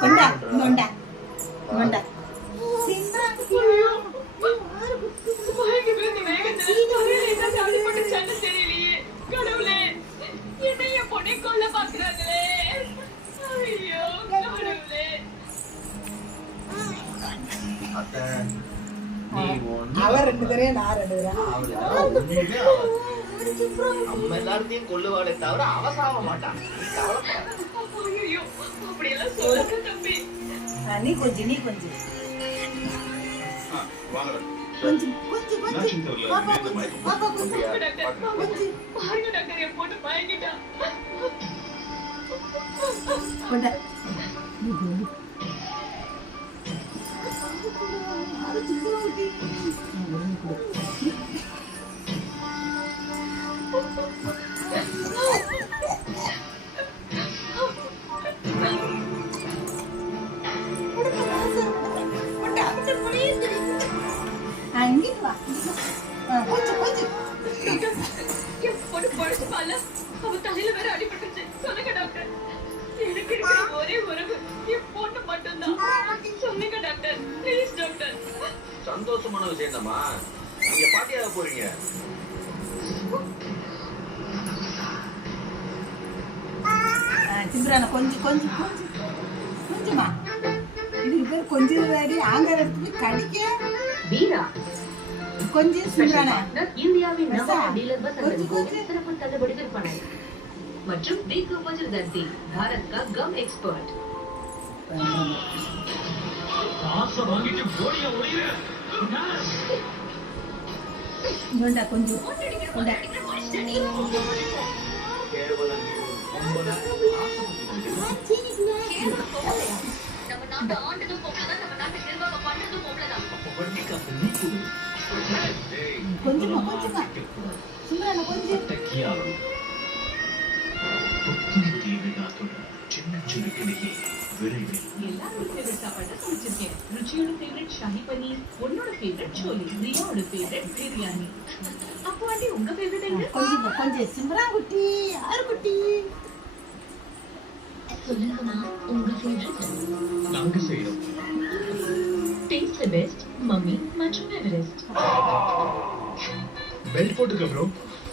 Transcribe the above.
கொண்டா கொண்டா கொண்டா அவர் 2 பேரே நான் 2 பேரா நம்ம எல்லாத்தையும் கொல்லுவாளே தவிர அவ சாவ மாட்டான். நீ கொஞ்சம் கொஞ்சம் பாப்பா கொஞ்சம் பாருங்க டாக்டர் என் போட்டு பயங்கிட்டா. கொண்டா சந்தோஷமான விஷயம் தான்மா. நீங்க பாட்டியாக போறீங்க. சிம்ரான கொஞ்சமா இது பேர் கொஞ்சம் வேடி ஆங்கறதுக்கு கடிக்க வீரா கொஞ்சம் சிம்ரான இந்தியாவின் நம்பர் டீலர் வசந்தன் சிறப்பு தள்ளுபடி விற்பனை மற்றும் வீக்கு வஜ்ரதர்த்தி भारत का गम एक्सपर्ट. காசை வாங்கிட்டு போடியா ஒளியே. கொண்டா கொஞ்சம் கொண்டா கேவலம் நம்ம நாட்டு ஆண்டதும் போகலாம், நம்ம நாட்டு நிர்வாகம் பண்ணதும் போகலாம். கொஞ்சமா சிம்ரான கொஞ்சம் சின்ன சின்ன கிளியே விரைவில் எல்லாரும் ஃபேவரட் சாப்பாடு சமைச்சிருக்கேன். ருச்சியோட ஃபேவரட் ஷாஹி பன்னீர், உன்னோட ஃபேவரட் சோலி, ரியாவோட ஃபேவரட் பிரியாணி. அப்போ ஆண்டி உங்க ஃபேவரட் என்ன? கொஞ்சம் சிம்ரா குட்டி யாரு குட்டி சொல்லுங்கம்மா உங்க ஃபேவரட். நாங்க செய்யறோம். டேஸ்ட் தி பெஸ்ட் மம்மி மற்றும் எவரெஸ்ட். பெல்ட் போட்டுக்க ப்ரோ.